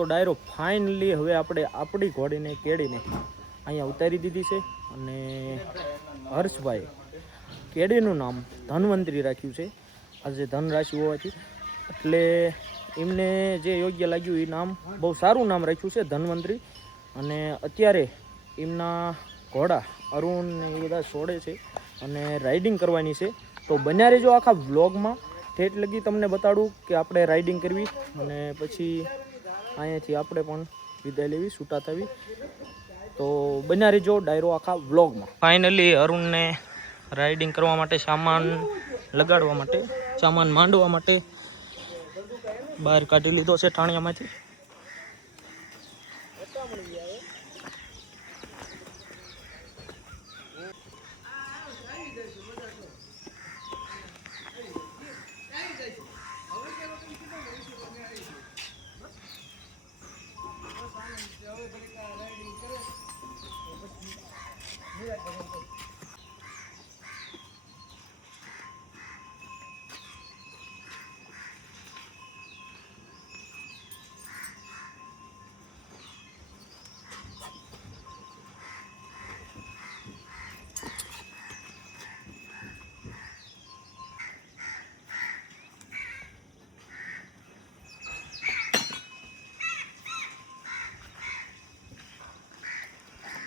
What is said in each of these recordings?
તો ડાયરો ફાઇનલી હવે આપણે આપણી ઘોડીને કેળીને અહીંયા ઉતારી દીધી છે અને હર્ષભાઈ કેળીનું નામ ધન્વંતરી રાખ્યું છે. આજે ધન રાશિ હોવાથી એટલે એમને જે યોગ્ય લાગ્યું એ નામ બહુ સારું નામ રાખ્યું છે ધન્વંતરી. અને અત્યારે એમના ઘોડા અરુણ ને એ બધા છોડે છે અને રાઇડિંગ કરવાની છે. તો બન્યા રહેજો આખા વ્લોગમાં, ઠેઠ લગી તમને બતાડું કે આપણે રાઇડિંગ કરવી અને પછી અહીંયાથી આપણે પણ વિદાય લેવી, છૂટા થવી. તો બન્યા રહેજો ડાયરો આખા વ્લોગમાં. ફાઇનલી અરુણને રાઇડિંગ કરવા માટે સામાન લગાડવા માટે, સામાન માંડવા માટે બહાર કાઢી લીધો છે ટાણિયામાંથી.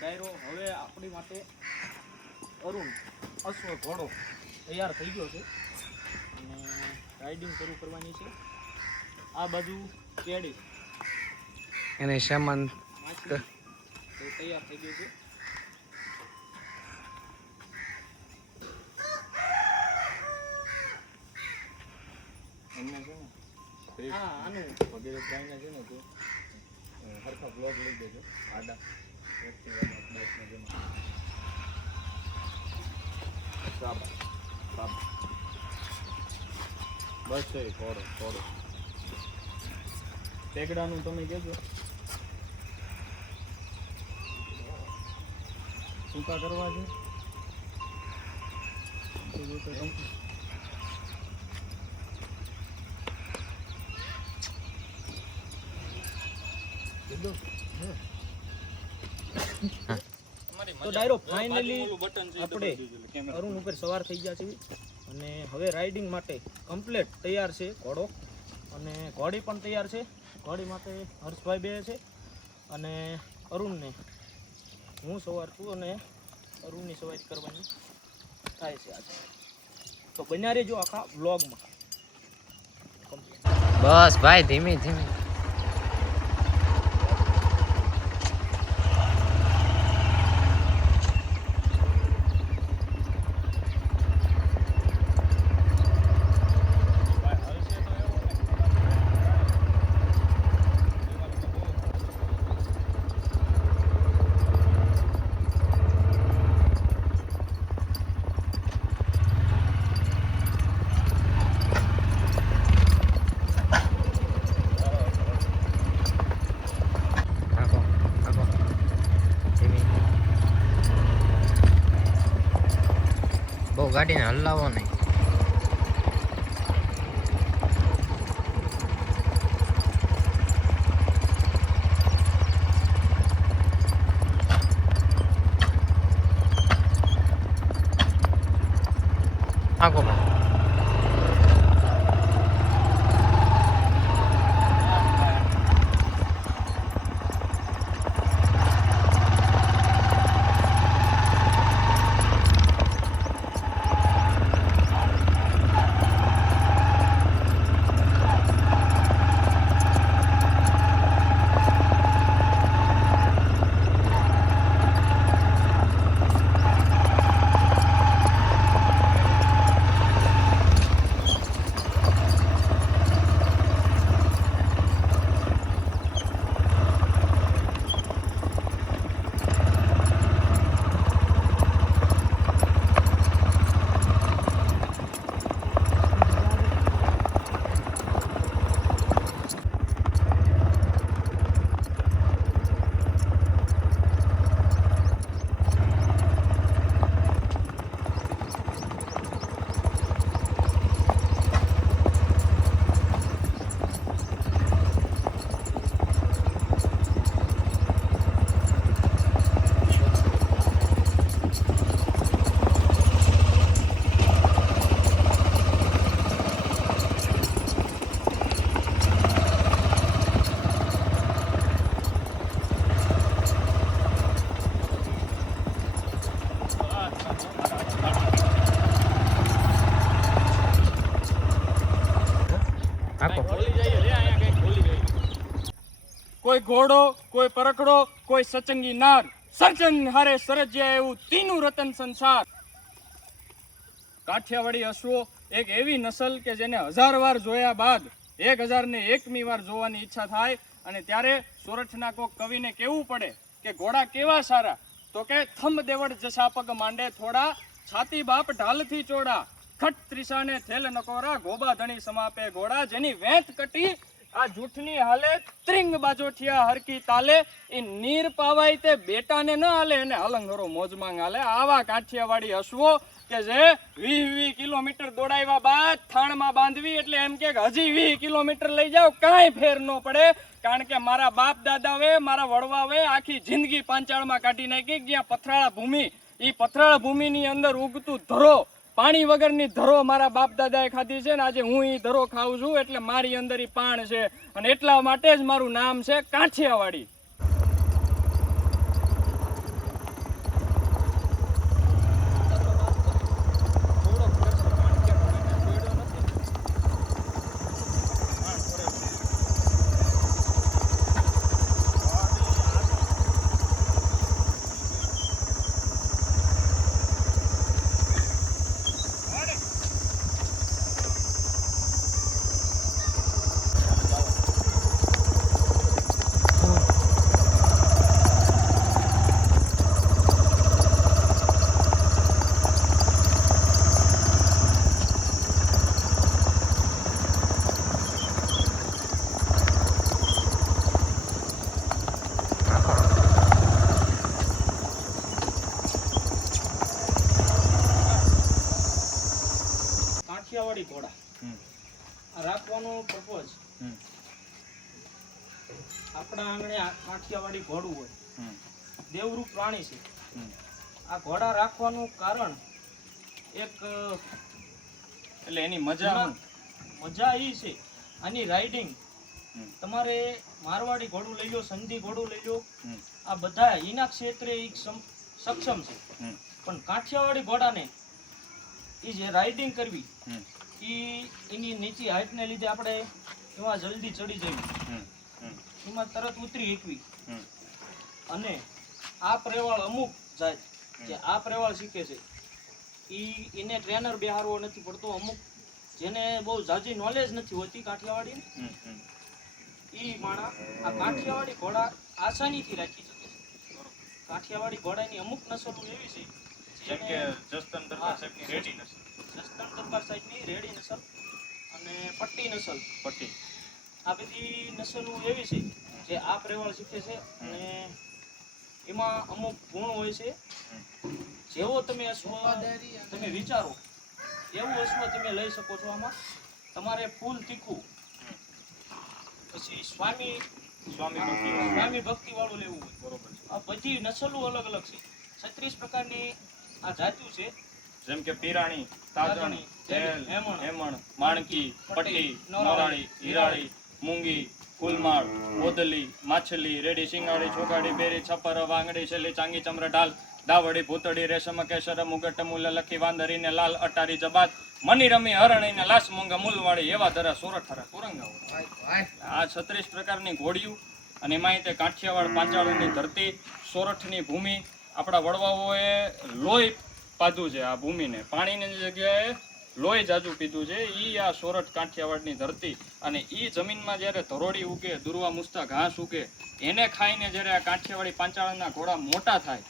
ડાયરો હવે આપણી માટે અરુણ અશ્વ ઘોડો તૈયાર થઈ ગયો છે અને રાઇડિંગ શરૂ કરવાની છે. આ બાજુ કેડી એને સામાન તૈયાર થઈ ગયું છે. હા આનું વગેરે ગાયના છે ને તે હરખા બ્લોગ લઈ દેજો આડા. બસ છે થોડો ટેકડાનું તમે કહેજો સૂકા કરવા છે. તો ડાયરો ફાઇનલી આપણે અરુણ ઉપર સવાર થઈ ગયા છે અને હવે રાઇડિંગ માટે કમ્પ્લીટ તૈયાર છે ઘોડો અને ઘોડી પણ તૈયાર છે. ઘોડી માટે હર્ષભાઈ બે છે અને અરુણને હું સવાર છું અને અરુણની સવારી કરવાની થાય છે આજે. તો બન્યા રહેજો આખા વ્લોગમાં. બસ ભાઈ ધીમે ધીમે. બહુ ગાડીને હલાવો નહીં. આગો કોઈ ઘોડો, કોઈ પરખડો, કોઈ સચંગી નાર, સર્જન હારે સરજ્યા એવું તીનું રતન સંસાર. કાઠિયાવાડી અશ્વો એક એવી નસલ કે જેને 1000 વાર જોયા બાદ 1001મી વાર જોવાની ઈચ્છા થાય. અને ત્યારે સોરઠના કોક કવિને કેવું પડે કે ઘોડા કેવા સારા, તો કે થંભ દેવડ જસા પગ માંડે થોડા, છાતી બાપ ઢાલથી ચોડા, ખટ ત્રિસાને થેલ નકોરા, ગોબા ધણી સમાપે ઘોડા, જેની વેંત કટી આ જૂઠની હાલે, ત્રિંગ બાજોઠિયા હરકી તાલે, એ નીર પાવાય તે બેટાને ન હાલે, એને હલંગરો મોજમાંગ હાલે. આવા કાઠિયાવાડી અશ્વો કે જે 20 કિલોમીટર દોડાવ્યા બાદ થાણમાં બાંધવી એટલે એમ કે હજી 20 કિલોમીટર લઈ જાઓ, કાંઈ ફેર ન પડે. કારણ કે મારા બાપ દાદાવે, મારા વડવાવે આખી જિંદગી પાંચાળમાં કાઢી નાખી, જ્યાં પથરાળા ભૂમિ, એ પથરાળા ભૂમિની અંદર ઉગતું ધરો, પાણી વગરની ધરો મારા બાપ દાદાએ ખાધી છે ને આજે હું એ ધરો ખાઉં છું, એટલે મારી અંદર ઈ પાણ છે. અને એટલા માટે જ મારું નામ છે કાઠિયાવાડી. કાઠિયાવાડી ઘોડા આ રાખવાનું પર્પઝ, આપણા આંગણે કાઠિયાવાડી ઘોડું હોય, દેવરૂપ પ્રાણી છે. આ ઘોડા રાખવાનું કારણ એક એટલે એની મજા ઈ છે આની રાઇડિંગ. તમારે મારવાડી ઘોડું લઈ લો, સંધી ઘોડું લઈ લો, આ બધા એના ક્ષેત્રે સક્ષમ છે. પણ કાઠિયાવાડી ઘોડાને એ જે રાઇડિંગ કરવી, એની નીચી હાઈટને લીધે આપણે એમાં જલ્દી ચડી જવી, એમાં તરત ઉતરી શકવી. અને આ પ્રેવાળ અમુક જાત જે આ પ્રેવાળ શીખે છે, એને ટ્રેનર બેહારવો નથી પડતો. અમુક જેને બહુ ઝાઝી નોલેજ નથી હોતી કાઠિયાવાડી, ઈ માણા આ કાઠિયાવાડી ઘોડા આસાનીથી રાખી શકે છે. કાઠિયાવાડી ઘોડાની અમુક નસલો એવી છે જેમ કે જસદણ દરબાર સાહેબની રેડી નસલ, જસદણ દરબાર સાહેબની રેડી નસલ અને પટ્ટી નસલ, આ બધી નસલો એવી છે જે આ પ્રેવાળ શીખે છે. અને એમાં અમુક ગુણ હોય છે. જેવો તમે અશ્વ તમે વિચારો એવું અશ્વ તમે લઈ શકો છો. આમાં તમારે ફૂલ તીખું, પછી સ્વામી ભક્તિ વાળું લેવું હોય, બરોબર. આ બધી નસલો અલગ અલગ છે. 36 પ્રકારની આ જાતિઓ છે, જેમ કે પીરાણી, તાજણી, તેલ, હેમણ, માણકી, પટ્ટી, નોરાળી, હિરાળી, મૂંગી, ફૂલમાળ, ઓદલી, માછલી, રેડી, સિંગાડી, ચોગાડી, બેરી, છપર, વાંગડી, છેલ્લી, ચાંગી, ચમર, ઢાલ, દાવડી, ભૂતડી, રેશમ, કેસર, મુગટ, મુલ, લખી, વાંદરીને લાલ, અટારી, જબાત, મની રમી, હરણીને લાશ, મૂંગા, મૂલવાળી, એવા ધરા, સોરઠ હરા, કોરંગાઓ. આ 36 પ્રકારની ઘોડિયું. અને એમાં તે કાઠિયાવાડ પાંચાળની ધરતી, સોરઠની ભૂમિ, આપણા વડવાઓએ લોહી પાધું છે આ ભૂમિને, પાણીની જગ્યાએ લોહી જાજુ પીધું છે. ઈ આ સોરઠ કાઠિયાવાડની ધરતી. અને ઈ જમીનમાં જ્યારે ધરોડી ઉગે, દુર્વા મુસ્તા ઘાસ ઉગે, એને ખાઈને જ્યારે આ કાઠિયાવાડી પાંચાળના ઘોડા મોટા થાય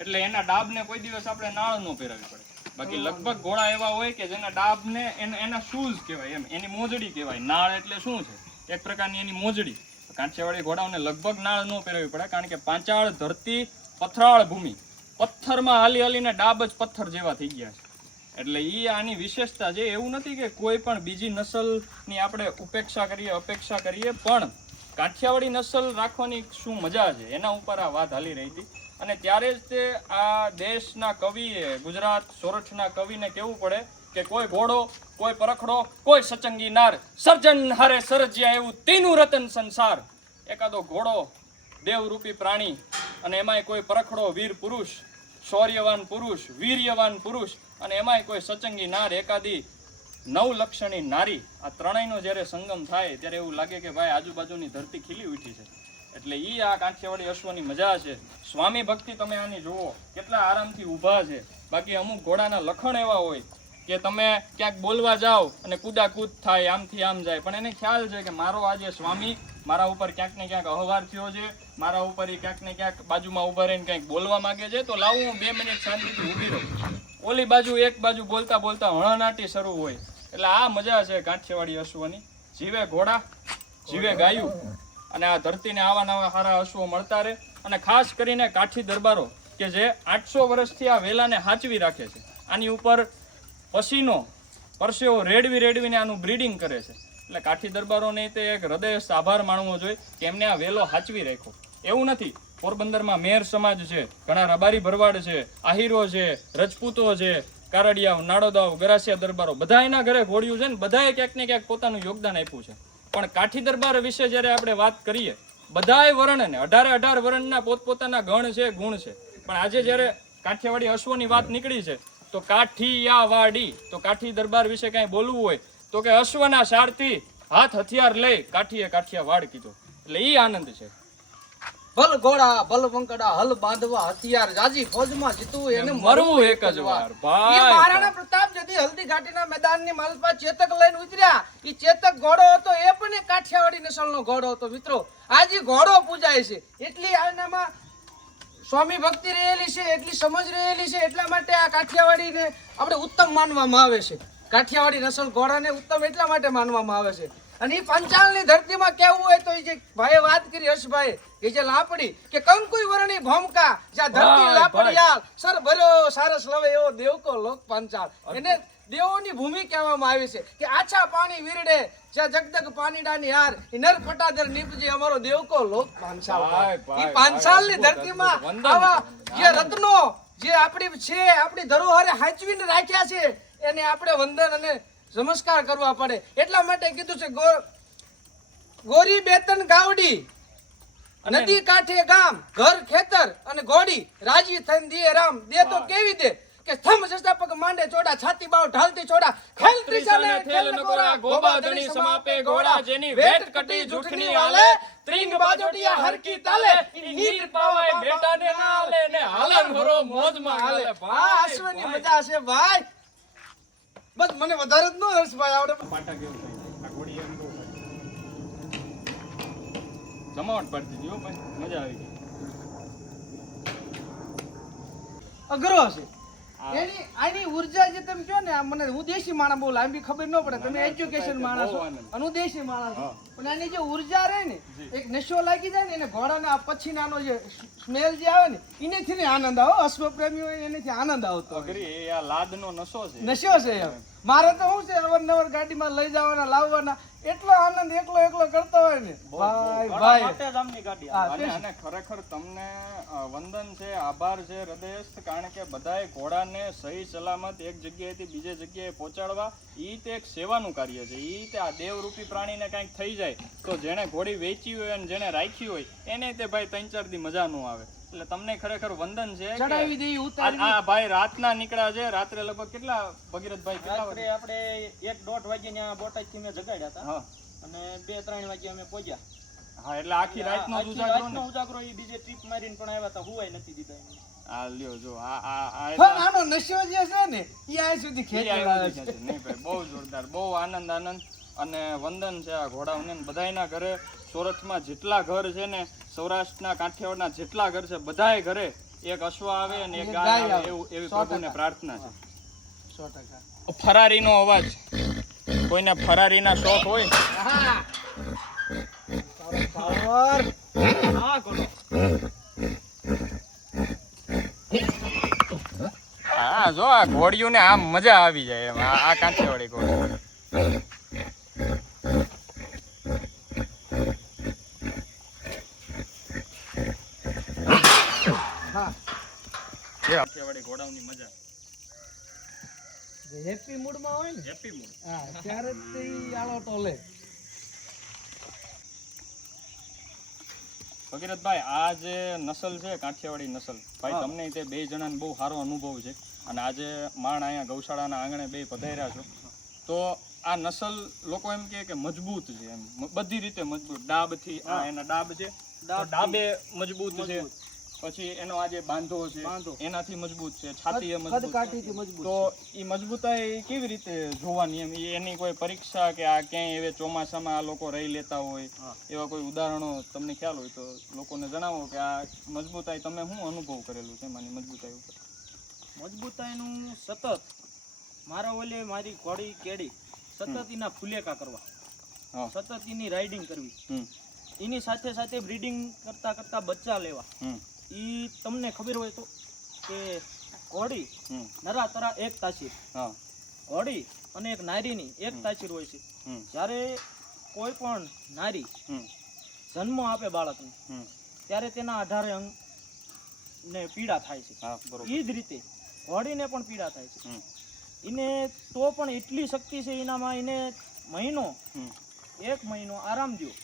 એટલે એના ડાબને કોઈ દિવસ આપણે નાળ ન પહેરાવી પડે. બાકી લગભગ ઘોડા એવા હોય કે જેના ડાબને એના શૂઝ કહેવાય, એમ એની મોજડી કહેવાય. નાળ એટલે શું છે? એક પ્રકારની એની મોજડી. કાઠિયાવાડી ઘોડાઓને લગભગ નાળ ન પહેરાવી પડે, કારણ કે પાંચાળ ધરતી પથરાળ ભૂમિ, પથ્થરમાં હાલી હાલીને ડાબ જ પથ્થર જેવા થઈ ગયા છે. એટલે ઈ આની વિશેષતા છે. એવું નથી કે કોઈ પણ બીજી નસલની આપણે અપેક્ષા કરીએ, પણ કાઠિયાવાડી નસલ રાખવાની શું મજા છે એના ઉપર આ વાત હાલી રહી હતી. અને ત્યારે જ તે આ દેશના કવિએ, ગુજરાત સોરઠના કવિને કહેવું પડે કે કોઈ ઘોડો, કોઈ પરખડો, કોઈ સચંગી નાર, સર્જન હારે સરજ્યા એવું તીનું રતન સંસાર. એકાદો ઘોડો દેવરૂપી પ્રાણી, અને એમાંય કોઈ પરખડો વીર પુરુષ, શૌર્યવાન પુરુષ, વીર્યવાન પુરુષ, અને એમાંય કોઈ સચંગી નાર, એકાદી નવલક્ષણી નારી. આ ત્રણેયનો જ્યારે સંગમ થાય ત્યારે એવું લાગે કે ભાઈ આજુબાજુની ધરતી ખીલી ઉઠી છે. એટલે ઈ આ કાઠિયાવાડી અશ્વની મજા છે. સ્વામી ભક્તિ તમે આની જુઓ, કેટલા આરામથી ઊભા છે. બાકી અમુક ઘોડાના લખણ એવા હોય કે તમે ક્યાંક બોલવા જાઓ અને કૂદાકૂદ થાય, આમથી આમ જાય, પણ એને ખ્યાલ છે કે મારો આજે સ્વામી મારા ઉપર ક્યાંક ને ક્યાંક અહવાર થયો છે, મારા ઉપર એ ક્યાંક ને ક્યાંક બાજુમાં ઊભા રહીને કંઈક બોલવા માંગે છે, તો લાવું હું 2 મિનિટ શાંતિથી ઊભી રહું. ઓલી બાજુ એક બાજુ બોલતા બોલતા હળનાટી શરૂ હોય. એટલે આ મજા છે કાઠિયાવાડી અશ્વની. જીવે ઘોડા, જીવે ગાયું, અને આ ધરતીને આવા નવા સારા અશ્વો મળતા રહે. અને ખાસ કરીને કાઠી દરબારો કે જે 800 વર્ષથી આ વેલાને હાચવી રાખે છે, આની ઉપર પસીનો પરસેવો રેડવીને આનું બ્રીડિંગ કરે છે. એટલે કાઠી દરબારોને તે એક હૃદયસ્થ આભાર માનવો જોઈએ કે એમને આ વેલો હાચવી રાખ્યો. એવું નથી, પોરબંદરમાં મેર સમાજ છે, ઘણા રબારી ભરવાડ છે, આહીરો છે, રજપૂતો છે, કારડિયાઓ, નાડોદાઓ, ગરાસિયા દરબારો, બધા એના ઘરે ઘોડિયું છે ને બધાએ ક્યાંક ને ક્યાંક પોતાનું યોગદાન આપ્યું છે. પણ કાઠી દરબાર વિશે જ્યારે આપણે વાત કરીએ, બધાએ વર્ણને 18 વર્ણના પોતપોતાના ગણ છે, ગુણ છે. પણ આજે જ્યારે કાઠિયાવાડી અશ્વની વાત નીકળી છે તો કાઠિયાવાડી, તો કાઠી દરબાર વિશે કાંઈ બોલવું હોય તો કે અશ્વના સારથી હાથ હથિયાર લઈ કાઠીએ કાઠિયાવાડ કીધો. એટલે ઈ આનંદ છે. ભલ ઘોડા ભલ વંકડા હલ બાંધવા હથિયાર જાજી ફૌજમાં જીતવું એને મરવું એક જ વાર. એ ભાઈ મહારાણા પ્રતાપ જદી હલ્દી ઘાટીના મેદાનની માલપા ચેતક લઈને ઉતર્યા. એ ચેતક ઘોડો હતો, એ પણ એક કાઠિયાવાડી નસલનો ઘોડો હતો. મિત્રો, આજે ઘોડો પૂજાય છે, એટલી આનામાં સ્વામી ભક્તિ રહેલી છે, એટલી સમજ રહેલી છે. એટલા માટે આ કાઠિયાવાડીને આપણે ઉત્તમ માનવામાં આવે છે. કાઠિયાવાડી નસલ ઘોડાને ઉત્તમ એટલા માટે માનવામાં આવે છે. અને એ પંચાલની ધરતીમાં કેવું હોય તો એ જે ભાઈએ વાત કરી, હર્ષભાઈ, એ જે લાપડી કે કંકુઈ વરણી ભોમકા જ્યાં ધરતી ભાઈ, લાપડિયાલ સર ભર્યો સારસ લવે એવો દેવકો લોક પંચાલ. એને દેવોની ભૂમિ કહેવામાં આવી છે કે આછા પાણી વીરડે જ્યાં જગદગ પાણીડાની હાર એ નર પટાદર નીપજે અમારો દેવકો લોક પાંચાલ. ભાઈ, એ પાંચાલની ધરતીમાં વંદન. આવા જે રત્નો જે આપણી છે, આપણી ધરોહરે હાચવીને રાખ્યા છે, એને આપણે વંદન અને નમસ્કાર કરવા પડે. એટલા માટે કીધું છે ગોરી બેતન ગાવડી, નદી કાંઠે ગામ, ઘર ખેતર અને ઘોડી, રાજી થઈને દિયે રામ. દે તો કેવી દે કે થમ જસ્તા પગ માંડે ચોડા, છાતી બાવ ઢાલતી છોડા, ખેલતી ચાલે ખેલ નકોરા, ગોબા ધણી સમાપે ઘોડા, જેની વેટ કટી જૂઠની હાલે, ત્રિંગ બાજોટિયા હરકી તાલે, નીર પાવાય બેટાને ના હાલે ને હાલન ભરો મોજમાં હાલે. આ અશ્વની મજા છે ભાઈ. બસ મને વધારે જ ન હર્ષભાઈ આવડે. પાટા કેવું થાય આ ઘોડી એમ બહુ જમાવટ પડતી હતી હો ભાઈ, મજા આવી ગઈ. અઘરો છે એની આની ઉર્જા જે તમે કહો ને, મને હું દેશી માણસ બહુ લાંબી ખબર ન પડે, તમે એજ્યુકેશન માણસ છો અને હું દેશી માણસ છું. પણ આની જે ઉર્જા રહે ને, એક નશો લાગી જાય ને, એને ઘોડાને આ પછીનાનો જે સ્મેલ જે આવે ને, એનેથી ને આનંદ આવે. અશ્વ પ્રેમી હોય એનેથી આનંદ આવતો હોય. અઘરી એ આ લાદનો નશો છે. નશો છે એમ. મારે તો શું છે, અવારનવાર ગાડીમાં લઈ જવાના લાવવાના, એટલો આનંદ એકલો કરતો હોય ને ભાઈ ભાઈ. અને ખરેખર તમને વંદન છે, આભાર છે હૃદયસ્થ, કારણ કે બધાએ ઘોડાને સહી સલામત એક જગ્યાએથી બીજે જગ્યાએ પહોંચાડવા, ઈ તે એક સેવાનું કાર્ય છે. ઈ તે આ દેવરૂપી પ્રાણીને કાંઈક થઈ જાય તો જેણે ઘોડી વેચી હોય અને જેણે રાખી હોય એને તે ભાઈ 3-4 દી મજા ન આવે. એટલે તમને ખરેખર વંદન છે. ચડાવી દઈ ઉતારી. આ ભાઈ રાતના નીકળ્યા છે, રાત્રે લગભગ કેટલા ભગીરથભાઈ કેટલા વાગે? આપણે 1-1.5 વાગે ત્યાં બોટાદથી મેં જગાડ્યા હતા હા અને 2-3 વાગે અમે પહોંચ્યા. હા, એટલે આખી રાતનો જ ઉજાગરો ને. ઉજાગરો એ બીજે ટ્રીપ મારીને પણ આવ્યા હતા, હુવાય નથી દીધા એમને. આ લ્યો જો આ પણ આનો નશો જે છે ને, ઈ આ સુધી ખેંચેલો આવે છે. નહીં ભાઈ, બહુ જોરદાર, બહુ આનંદ અને વંદન છે આ ઘોડાઓને. બધાયના ઘરે સુરતમાં જેટલા ઘર છે ને, સૌરાષ્ટ્રના કાઠિયાવાડના જેટલા ઘર છે, બધાય ઘરે એક અશ્વ આવે અને એક ગાય આવે, એવી પ્રભુને પ્રાર્થના છે. 100%. ફરારીનો અવાજ, કોઈને ફરારીના શોખ હોય, હા પાવર. હા કોનો હા જો આ ઘોડિયું ને આમ મજા આવી જાય એમ. આ કાઠિયાવાડી ઘોડી. હા કાઠિયાવાડી ઘોડાઓની મજા. હેપી મૂડમાં હોય ને, હેપી મૂડ. હા ત્યારે જ તે ઈ આળો ટોલે. ભગીરથભાઈ, આ જે નસલ છે કાઠિયાવાડી નસલ, ભાઈ તમને તે 2 જણાને બહુ સારો અનુભવ છે અને આજે માણ અહીંયા ગૌશાળાના આંગણે 2 પધાર્યા છો, તો આ નસલ લોકો એમ કહે કે મજબૂત છે એમ, બધી રીતે મજબૂત. ડાબથી આ એના ડાબ છે, તો ડાબે મજબૂત છે, પછી એનો આ જે બાંધો છે એનાથી મજબૂત છે, છાતી એ મજબૂત. તો એ મજબૂતાઈ કેવી રીતે જોવાની એમ? એની કોઈ પરીક્ષા કે આ ક્યાંય એવે ચોમાસામાં આ લોકો રહી લેતા હોય એવા કોઈ ઉદાહરણો તમને ખ્યાલ હોય તો લોકોને જણાવો કે આ મજબૂતાઈ તમે શું અનુભવ કરેલું છે એમાંની મજબૂતાઈ ઉપર? મજબૂતાઈનું સતત મારા ઓલે મારી ઘોડી કેડી સતત એના ફુલેકા કરવા, હા. સતત એની રાઇડિંગ કરવી, હમ. એની સાથે સાથે બ્રીડિંગ કરતા કરતા બચ્ચા લેવા. ઈ તમને ખબર હોય તો કે ઘોડી નરા તરા એક તાસીર, હા. ઘોડી અને એક નારીની એક તાસીર હોય છે. જ્યારે કોઈ પણ નારી જન્મ આપે બાળકને ત્યારે તેના 18 અંગ ને પીડા થાય છે. હા, બરોબર. એ જ રીતે ઘોડીને પણ પીડા થાય છે. એને તો પણ એટલી શક્તિ છે એનામાં, એને એક મહિનો આરામ દ્યો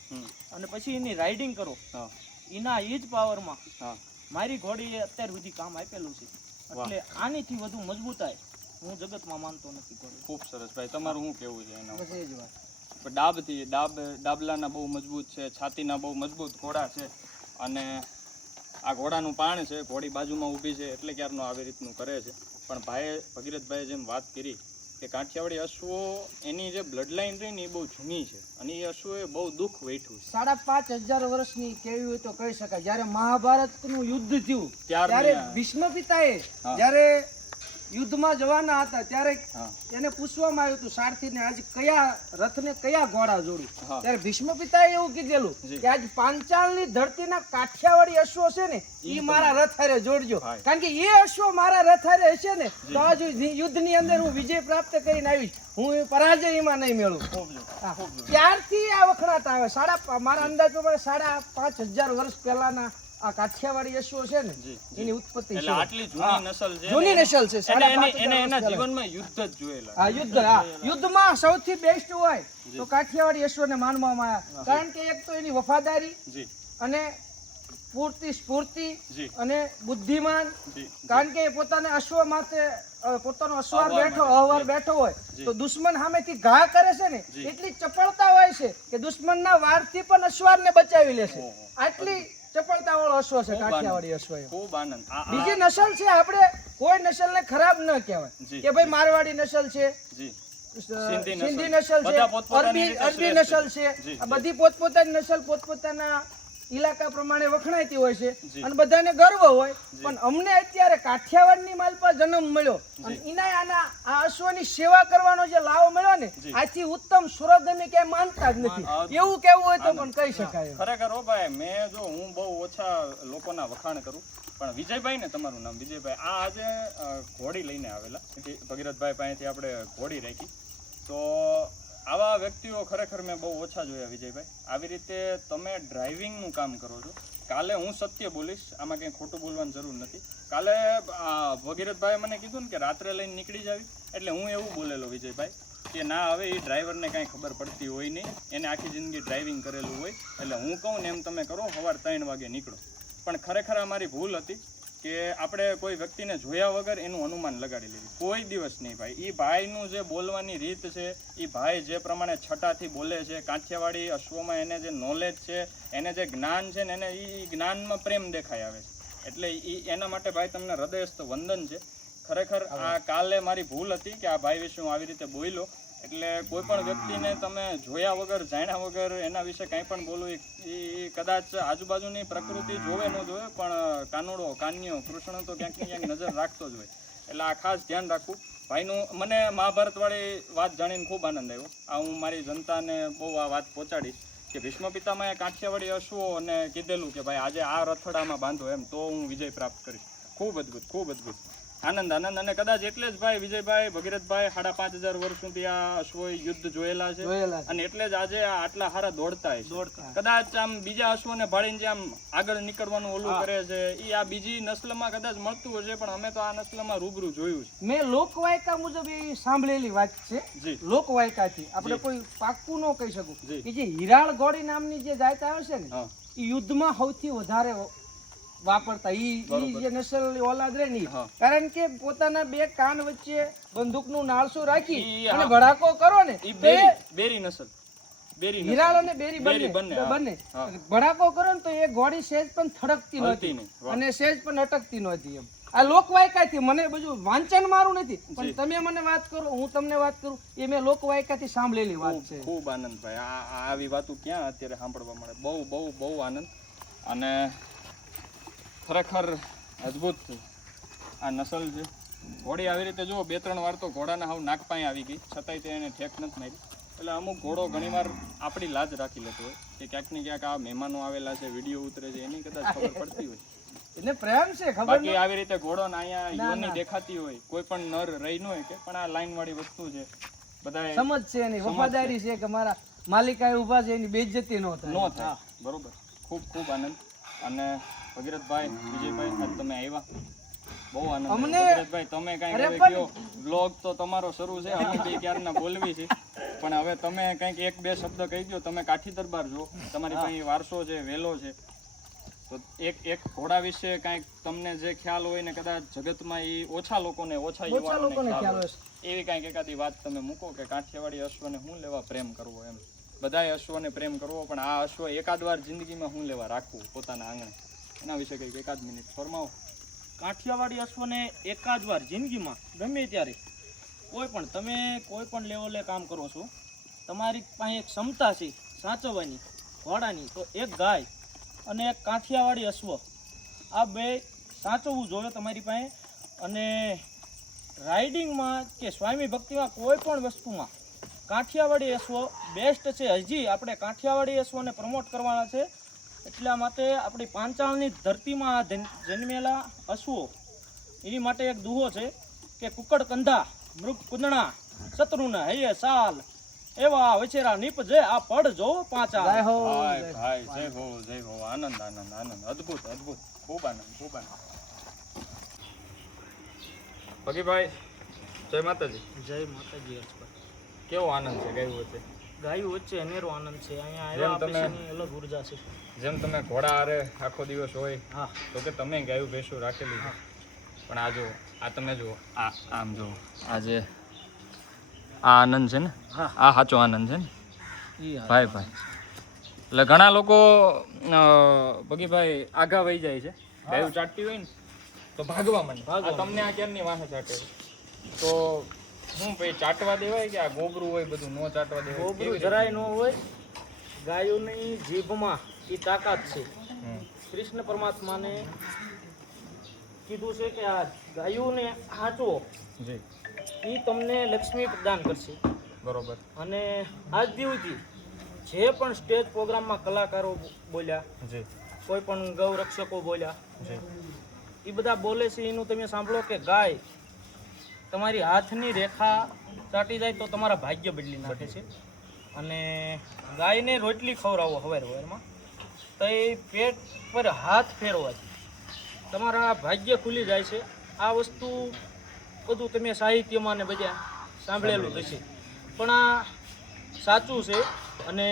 અને પછી એની રાઇડિંગ કરો. એના એ જ પાવરમાં મારી ઘોડીએ અત્યાર સુધી કામ આપેલું છે. એટલે આનીથી વધુ મજબૂતાઈ હું જગતમાં માનતો નથી. ખૂબ સરસ ભાઈ, તમારું શું કેવું છે એના? બસ એ જ વાત. ડાબલાના બહુ મજબૂત છે, છાતીના બહુ મજબૂત ઘોડા છે, અને આ ઘોડાનું પાણ છે, ઘોડી બાજુમાં ઊભી છે એટલે ક્યારનું આવી રીતનું કરે છે. પણ ભગીરથભાઈએ જેમ વાત કરી કે કાઠિયાવાડી અશ્વો એની જે બ્લડ લાઈન રહી ને એ બહુ જૂની છે, અને એ અશ્વોએ બહુ દુઃખ વેઠ્યું છે. 5,500 વર્ષની કેવી હોય તો કહી શકાય. જ્યારે મહાભારતનું યુદ્ધ થયું ત્યારની ત્યારે આ- ભીષ્મ પિતાએ જ્યારે યુદ્ધમાં જવાના હતા ત્યારે એને પૂછવામાં આવ્યું હતું સારથીને આજ કયા રથને કયા ઘોડા જોડું. ત્યારે ભીષ્મ પિતાએ એવું કીધેલું કે આજ પાંચાલની ધરતીના કાઠિયાવાડી અશ્વો છે ને એ મારા રથ હારે જોડજો, કારણ કે એ અશ્વો મારા રથ હારે હશે ને તો આજ યુદ્ધની અંદર હું વિજય પ્રાપ્ત કરીને આવીશ, હું પરાજય એમાં નહીં મેળવું. ત્યારથી આ વખણાટ આવે. મારા અંદાજ પ્રમાણે 5,500 વર્ષ પહેલાના આ કાઠિયાવાડી અશ્વો છે ને એની ઉત્પત્તિ છે. એટલે આટલી જૂની નસલ છે, જૂની નસલ છે. એટલે એને એના જીવનમાં યુદ્ધ જ જોયેલા. યુદ્ધમાં સૌથી બેસ્ટ હોય તો કાઠિયાવાડી અશ્વને માનવામાં આવ્યા, કારણ કે એક તો એની વફાદારી અને પૂરતી સ્ફૂર્તિ અને બુદ્ધિમાન, કારણ કે પોતાને અશ્વ માથે પોતાનો અહવાર બેઠો હોય તો દુશ્મન સામેથી ઘા કરે છે ને એટલી ચપળતા હોય છે કે દુશ્મનના વારથી પણ અશ્વારને બચાવી લેશે. આટલી ચપળતા વાળો અશ્વ છે કાઠિયાવાડી અશ્વ. ખૂબ આનંદ. બીજી નસલ છે, આપણે કોઈ નસલને ખરાબ ન કહેવાય કે ભાઈ મારવાડી નસલ છે, સિંધી નસલ છે, અરબી નસલ છે. આ બધી પોતપોતાની નસલ પોતપોતાના ઇલાકા પ્રમાણે વખણાતી હોય છે અને બધાને ગર્વ હોય. પણ અમને અત્યારે કાઠિયાવાડની માલપા જન્મ મળ્યો અને એના આ અશ્વની સેવા કરવાનો જે લાવો મળ્યો ને આથી ઉત્તમ સુરત અમે ક્યાંય માનતા જ નથી. એવું કેવું હોય તો પણ કહી શકાય. ખરેખર હો ભાઈ, હું બહુ ઓછા લોકોના વખાણ કરું, પણ વિજયભાઈ ને, તમારું નામ વિજયભાઈ, આ આજે ઘોડી લઈને આવેલા ભગીરથભાઈ પાસેથી આપણે ઘોડી રાખી. તો આવા વ્યક્તિઓ ખરેખર મેં બહુ ઓછા જોયા વિજયભાઈ. આવી રીતે તમે ડ્રાઇવિંગનું કામ કરો છો. કાલે હું સત્ય બોલીશ, આમાં કંઈ ખોટું બોલવાની જરૂર નથી. કાલે ભગીરથભાઈએ મને કીધું ને કે રાત્રે લઈને નીકળી જાવી, એટલે હું એવું બોલેલો વિજયભાઈ કે ના, હવે એ ડ્રાઈવરને કાંઈ ખબર પડતી હોય નહીં, એને આખી જિંદગી ડ્રાઇવિંગ કરેલું હોય, એટલે હું કહું ને એમ તમે કરો, સવાર 3 વાગે નીકળો. પણ ખરેખર આ મારી ભૂલ હતી કે આપણે કોઈ વ્યક્તિને જોયા વગર એનું અનુમાન લગાડી લીધું. કોઈ દિવસ નહીં ભાઈ. એ ભાઈનું જે બોલવાની રીત છે, એ ભાઈ જે પ્રમાણે છટાથી બોલે છે, કાઠિયાવાડી અશ્વમાં એને જે નોલેજ છે, એને જે જ્ઞાન છે ને, એને એ જ્ઞાનમાં પ્રેમ દેખાઈ આવે છે. એટલે એના માટે ભાઈ તમને હૃદયસ્થ વંદન છે. ખરેખર આ કાલે મારી ભૂલ હતી કે આ ભાઈ વિશે હું આવી રીતે બોલ્યો. એટલે કોઈ પણ વ્યક્તિને તમે જોયા વગર, જાણ્યા વગર એના વિશે કંઈ પણ બોલવું, એ કદાચ આજુબાજુની પ્રકૃતિ જોવે ન જોવે, પણ કાનુડો, કાન્યો, કૃષ્ણ તો ક્યાંક ને ક્યાંક નજર રાખતો જ હોય. એટલે આ ખાસ ધ્યાન રાખવું ભાઈનું. મને મહાભારતવાળી વાત જાણીને ખૂબ આનંદ આવ્યો. આ હું મારી જનતાને બહુ આ વાત પહોંચાડીશ કે ભીષ્મ પિતામહે કાઠિયાવાડી અશ્વો અને કીધેલું કે ભાઈ આજે આ રથડામાં બાંધો, એમ તો હું વિજય પ્રાપ્ત કરીશ. ખૂબ અદ્ભુત, ખૂબ અદ્ભુત. આનંદ. અને કદાચ એટલે જ ભાઈ વિજયભાઈ, ભગીરથભાઈ 5,500 વર્ષ સુધી આ અશ્વોએ યુદ્ધ જોયેલા છે, અને એટલે જ આજે આટલા સારા દોડતા છે. કદાચ આમ બીજા અશ્વોને ભાળીને જે આમ આગળ નીકળવાનું ઓલું કરે છે, એ આ બીજી નસ્લમાં કદાચ મળતું હશે, પણ અમે તો આ નસ્લમાં રૂબરૂ જોયું છે. મેં લોકવાયકા મુજબ એ સાંભળેલી વાત છે. લોકવાયકાથી આપણે કોઈ પાક્કું ન કહી શકું કે જે હિરાળ ઘોડી નામની જે જાત આવે છે ને, એ યુદ્ધમાં સૌથી વધારે વાપરતા ઈ જે નસલ ઓલાદ રે ની, કારણ કે પોતાના 2 કાન વચ્ચે બંદૂકનું નાળસું રાખી અને ભડાકો કરો ને, બેરી નસલ, હિરાળ અને બેરી બંને ભડાકો કરો ને તો એ ઘોડી સહેજ પણ થડકતી હલતી નહોતી નહીં. વાહ. અને સહેજ પણ અટકતી નહોતી એમ આ લોકવાયકાથી મને બધું વાંચન મારું નથી પણ તમે મને વાત કરો હું તમને વાત કરું એ મેં લોકવાયકાથી સાંભળેલી વાત છે. ખૂબ આનંદ ભાઈ આવી વાતો ક્યાં અત્યારે સાંભળવા મળે. બહુ બહુ બહુ આનંદ અને ખરેખર અદ્ભુત આ નસલ છે. ઘોડી આવી રીતે જુઓ 2-3 વાર તો ઘોડાના હાવ નાક પાસે આવી ગઈ છતાંય તે એને ઠેક નથી મારી. એટલે અમુક ઘોડો ઘણીવાર આપણી લાજ રાખી લેતો હોય કે ક્યાંક ને ક્યાંક આ મહેમાનો આવેલા છે વિડીયો ઉતરે છે એની કદાચ ખબર પડતી હોય. એને પ્રેમ છે ખબર બાકી આવી રીતે ઘોડો ને અહીંયા યોની દેખાતી હોય કોઈ પણ નર રહી ન હોય કે પણ આ લાઈન વાળી વસ્તુ છે બધાએ સમજ છે એની વફાદારી છે કે મારા માલિકાએ ઊભા છે એની બેઇજ્જતી ન થાય. નો થાય. બરોબર. ખૂબ ખૂબ આનંદ. અને ભગીરથભાઈ વિજયભાઈ આજ તમે આવ્યા બહુ આનંદ. ભગીરથભાઈ તમે કઈ હવે કયો બ્લોગ તો તમારો શરૂ છે અમે બે ક્યારના બોલવી છે પણ હવે તમે કંઈક 1-2 શબ્દ કહી દો. તમે કાઠી દરબાર છો તમારી પાસે વારસો છે વેલો છે તો એક ઘોડા વિશે કંઈક તમને જે ખ્યાલ હોય ને કદાચ જગતમાં એ ઓછા લોકોને યુવાનોને ખ્યાલ હોય એવી કંઈક એકાદી વાત તમે મૂકો કે કાઠિયાવાડી અશ્વને શું લેવા પ્રેમ કરવો એમ. બધાય અશ્વને પ્રેમ કરવો પણ આ અશ્વ એકાદ વાર જિંદગીમાં શું લેવા રાખવું પોતાના આંગણે એના વિશે કંઈક 1 મિનિટ ફરમાવો. કાઠિયાવાડી અશ્વને એકાદ વાર જિંદગીમાં ગમે ત્યારે તમે કોઈ પણ લેવલે કામ કરો છો તમારી પાસે એક ક્ષમતા છે સાચવવાની ઘોડાની તો એક ગાય અને એક કાઠિયાવાડી અશ્વ આ બે સાચવવું જોઈએ તમારી પાસે. અને રાઇડિંગમાં કે સ્વામી ભક્તિમાં કોઈ પણ વસ્તુમાં કાઠિયાવાડી અશ્વ બેસ્ટ છે. હજી આપણે કાઠિયાવાડી અશ્વને પ્રમોટ કરવાના છે એટલા માટે આપણી પાંચાળની ધરતીમાં જન્મેલા અશ્વો એની માટે એક દુહો છે કે કુકડ કંધા મૃગ કુંદણા શત્રુના હૈયે સાલ એવા વછેરા નીપજે આ પડ જો પાંચા. ભાઈ ભાઈ જય હો જય હો. આનંદ આનંદ આનંદ. અદ્ભુત અદ્ભુત. ખૂબ આનંદ ખૂબ આનંદ. ભગીભાઈ જય માતાજી. જય માતાજી. હર્ષભાઈ કેવો આનંદ છે ગાયું વચ્ચે? ગાયું વચ્ચે અનેરો આનંદ છે. અહીંયા આવ્યા પછીની અલગ ઉર્જા છે. જેમ તમે ઘોડા હારે આખો દિવસ હોય હા તો કે તમે ગાયું ભેંસું રાખેલી છે પણ આ જો આ તમે જુઓ આ આમ જુઓ આ જે આ આનંદ છે ને આ સાચો આનંદ છે ને ભાઈ ભાઈ. એટલે ઘણા લોકો ભગીભાઈ આઘા વહી જાય છે ગાયું ચાટતી હોય ને તો ભાગવા માંડે. તમને આ ક્યારની વાહે ચાટે તો હું ભાઈ ચાટવા દેવાય કે આ ગોબરું હોય બધું નો ચાટવા દેવાય? ગોબરું જરાય ન હોય. ગાયોની જીભમાં એ તાકાત છે. કૃષ્ણ પરમાત્માને કીધું છે કે આ ગાયોને હાચવો જી એ તમને લક્ષ્મી પ્રદાન કરશે. બરોબર. અને આજ દિવસથી જે પણ સ્ટેજ પ્રોગ્રામમાં કલાકારો બોલ્યા જી કોઈ પણ ગૌ રક્ષકો બોલ્યા જી એ બધા બોલે છે એનું તમે સાંભળો કે ગાય તમારી હાથની રેખા ચાટી જાય તો તમારા ભાગ્ય બદલી નાખે છે. અને ગાયને રોટલી ખવડાવો હવારમાં તો એ પેટ પર હાથ ફેરવાય તમારા ભાગ્ય ખુલી જાય છે. આ વસ્તુ બધું તમે સાહિત્યમાં ને બધા સાંભળેલું હશે પણ આ સાચું છે. અને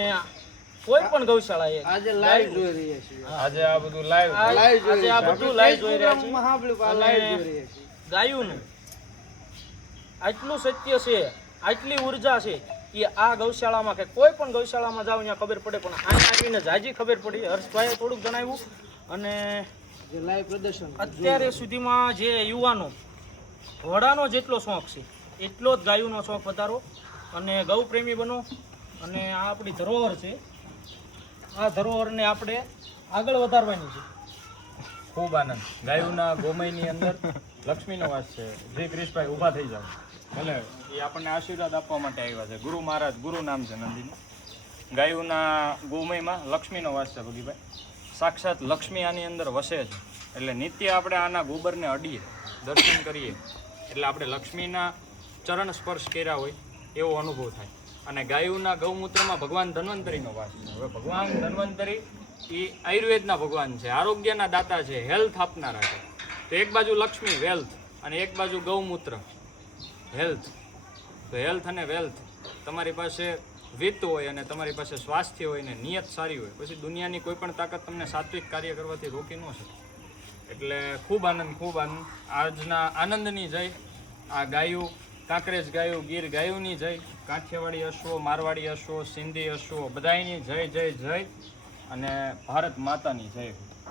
કોઈ પણ ગૌશાળાએ આજે લાઈવ જોઈ રહ્યા છીએ. આજે આ બધું લાઈવ આજે આ બધું લાઈવ જોઈ રહ્યા છે. લાઈવ જોઈ રહ્યા છીએ. ગાયોનું આટલું સત્ય છે આટલી ઉર્જા છે એ આ ગૌશાળામાં કે કોઈ પણ ગૌશાળામાં જાઓ ત્યાં ખબર પડે પણ આ આવીને જાજી ખબર પડી. હર્ષભાઈએ થોડુંક જણાવ્યું. અને જે લાઈવ પ્રદર્શન અત્યારે સુધીમાં જે યુવાનો ઘોડાનો જેટલો શોખ છે એટલો જ ગાયોનો શોખ વધારો અને ગૌ પ્રેમી બનો. અને આ આપણી ધરોહર છે આ ધરોહરને આપણે આગળ વધારવાની છે. ખૂબ આનંદ. ગાયુના ગોમયની અંદર લક્ષ્મીનો વાસ છે. જી ક્રિશભાઈ ઊભા થઈ જાવ ભલે એ આપણને આશીર્વાદ આપવા માટે આવ્યા છે. ગુરુ મહારાજ ગુરુ નામ છે નંદીનું. ગાયુના ગોમયમાં લક્ષ્મીનો વાસ છે ભગીભાઈ. સાક્ષાત લક્ષ્મી આની અંદર વસે છે. એટલે નિત્ય આપણે આના ગોબરને અડીએ દર્શન કરીએ એટલે આપણે લક્ષ્મીના ચરણ સ્પર્શ કર્યા હોય એવો અનુભવ થાય. અને ગાયુના ગૌમૂત્રમાં ભગવાન ધન્વંતરીનો વાસ છે. હવે ભગવાન ધન્વંતરી એ આયુર્વેદના ભગવાન છે, આરોગ્યના દાતા છે, હેલ્થ આપનારા છે. તો એક બાજુ લક્ષ્મી વેલ્થ અને એક બાજુ ગૌમૂત્ર હેલ્થ. તો હેલ્થ અને વેલ્થ તમારી પાસે વિત્ત હોય અને તમારી પાસે સ્વાસ્થ્ય હોય ને નિયત સારી હોય પછી દુનિયાની કોઈ પણ તાકાત તમને સાત્વિક કાર્ય કરવાથી રોકી ન શકે. એટલે ખૂબ આનંદ ખૂબ આનંદ. આજના આનંદની જય. આ ગાયું કાંકરેજ ગાયું ગીર ગાયુંની જય. કાઠિયાવાડી અશ્વો મારવાડી અશ્વો સિંધી અશ્વો બધાયની જય જય જય. અને ભારત માતાની જય હો.